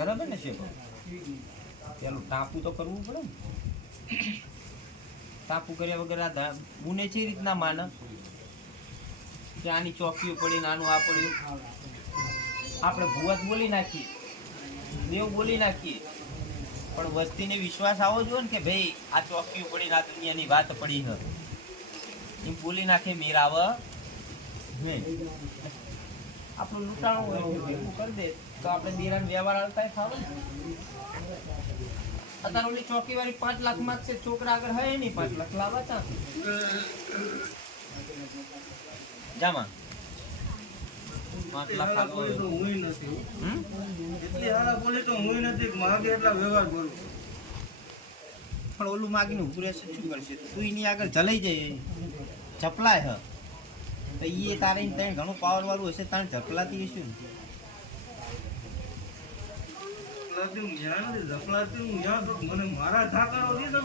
બરાબર ને છે પેલું ટાપુ તો કરવું પડે ને. ટાપુ કર્યા વગર આ બુને છે રીતના માને? કે આની ચોકીઓ પડી નાનું આ પડ્યું. આપણે ભૂવત બોલી નાખીએ. દેવ બોલી નાખીએ. પણ વસ્તીને વિશ્વાસ આવો જોઈએ ને કે ભાઈ, આ ચોકીઓ પડી આ દુનિયાની વાત પડી હ એમ બોલી નાખે, મેરાવ નહીં આપણું લૂંટાણું હોય તો ભેગું કરી દે. તો આપણે દેરાન વ્યવહાર હાલતા થાવ અત્યારે ઓલી ચોકી વાળી પાંચ લાખ માંગશે છોકરા આગળ હોય નહીં પાંચ લાખ. લાવા ત્યાં જામાં. પાંચ લાખ આપો. હુંય નથી. હમ? એટલી હારા બોલે તો હુંય નથી. માગે એટલા વ્યવહાર કરું પણ ઓલું માગીને ઉભું રહેશે શું કરશે? તું એની આગળ જલાઈ જાય. ચપલાય હ. તો એ તારે તને ઘણું પાવર વાળું હશે તાણ ઝપલાતી હશે ને. મારા દે તો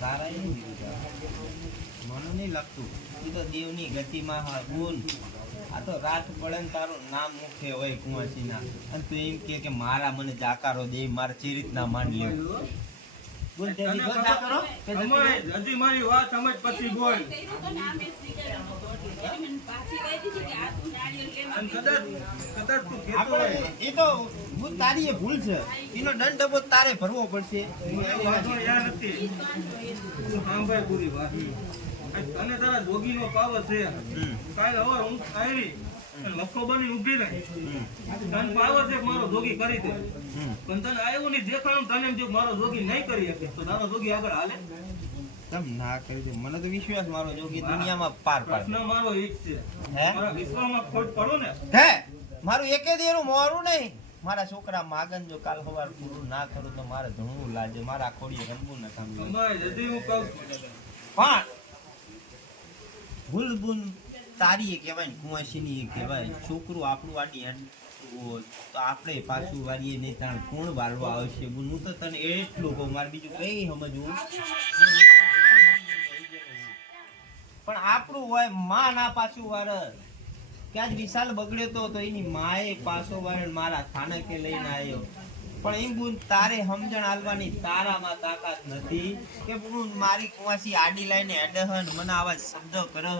તારા એ મને નહીં લાગતું. તું તો દેવની ગતિમાં હા ગુણ. આ તો રાત પડે ને તારું નામ મુખે હોય કુંવાસીના. અને તું એમ કે મારા મને જાકારો દે મારે ચી રીતના માન લેવું બોલ? હજી મારી વાત સમજ પછી બોલ. અને કદાચ કદાચ તું કહેતો હોય. એ તો ભૂલ તારી એ ભૂલ છે. એનો દંડ ડબો તારે ભરવો પડશે. યાદ નથી. તું સાંભળ પૂરી અને તને તારા જોગીનો પાવર છે કાલે હવે હું આવી. લખો બની ઊભી રહી. તન પાવર છે મારો જોગી કરી દે. પણ તને આવ્યું નહીં દેખાણું તને જો મારો જોગી નહીં કરી શકે તો તારો જોગી આગળ હાલે. કેમ ના કરી દે? મને તો વિશ્વાસ મારો જો દુનિયામાં પાર પાડ. પ્રશ્ન મારો એ છે. હે? મારા વિશ્વમાં ખોટ પડો ને. હે? મારું એકે દેરું મોરું નહીં. મારા છોકરા માગન જો કાલ સવાર પૂરું ના કરું તો મારે ધણવું લાગે મારા ખોડીએ રમવું ન પણ ભૂલ ભૂલ તારી એ કહેવાય ને કુંવાસીની એ કહેવાય. છોકરું આપણું આડી તો આપણે પાછું વાળીએ નહીં તાણ કોણ વાળવા આવશે? હું તો તને એટલું કહું, મારે બીજું કઈ સમજવું પણ આપણું હોય, માં ના પાછું વારે ક્યાં વિશાલ બગડ્યો તો એની માએ પાછો વારે મારા સ્થાનકે લઈને આવ્યો પણ એમ બોલ તારે સમજણ આલવાની તારામાં તાકાત નથી કે બોલ મારી કુવાસી આડી લઈને હેડે હે મને આવા શબ્દો કરે.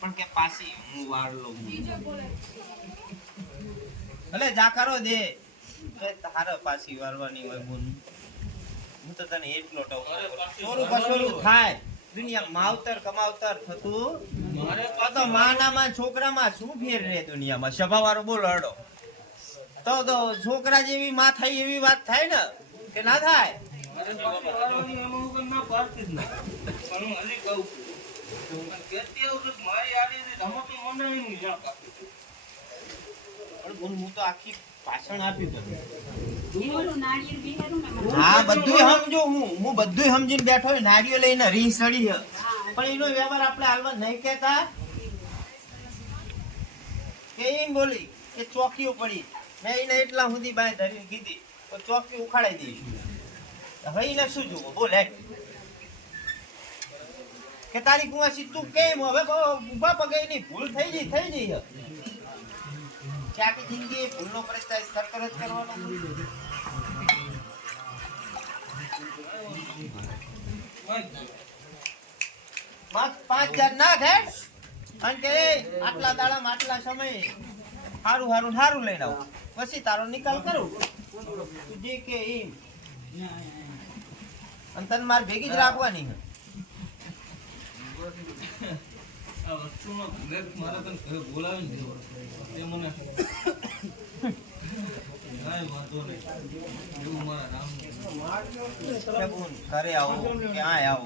પણ કે પાછી હું વારલો ભલે જાકારો દે તો તારે પાછી વારવાની હોય બોલ. હું તો તને એટલો ચોરું પછોરું થાય. દુનિયા માવતર કમાવતર થતું. તો માનામાં છોકરામાં શું ફેર રે દુનિયામાં? સભાવાળો બોલો અડો તો તો છોકરા જેવી માં થાય એવી વાત થાય ને કે ના થાય. પણ હું હજી કહું છું. વ્યવહાર આપણે હાલવા નહીં કહેતા. કે બોલી કે ચોકીઓ પડી. મેં એને એટલા સુધી બાય કીધી. ચોકી ઉખાડાઈ દઈશું. હવે એને શું જોવું બોલ. કે તારી કુંવાસી તું કેમ? હવે ઊભા પગે ની ભૂલ થઈ ગઈ થઈ ગઈ છે આખી જિંદગી ભૂલનો પ્રસ્તાવ સરકાર જ કરવાનો. પાંચ હજાર ના હે? કારણ કે આટલા દાડામાં આટલા સમય સારું સારું સારું લઈને આવું. પછી તારો નિકાલ કરું. તું જે કે એમ. અને તને મારે ભેગી જ રાખવાની છે. આ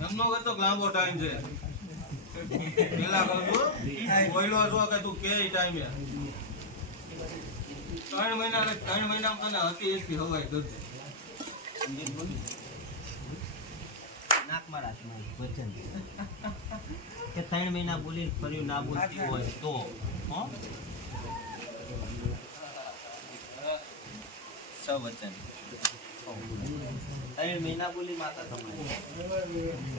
એમનો કરતો લાંબો ટાઈમ છે. પેલા કહું છું બોયલો છો કે તું કે ટાઈમે ત્રણ મહિના ત્રણ મહિનામાં તને હતી એથી હવાઈ કરજે નાકમાં રાખવું વચન કે ત્રણ મહિના બોલીને ફર્યું ના બોલતી હોય તો, હો? સવચન. ત્રણ મહિના બોલી માતા તમારી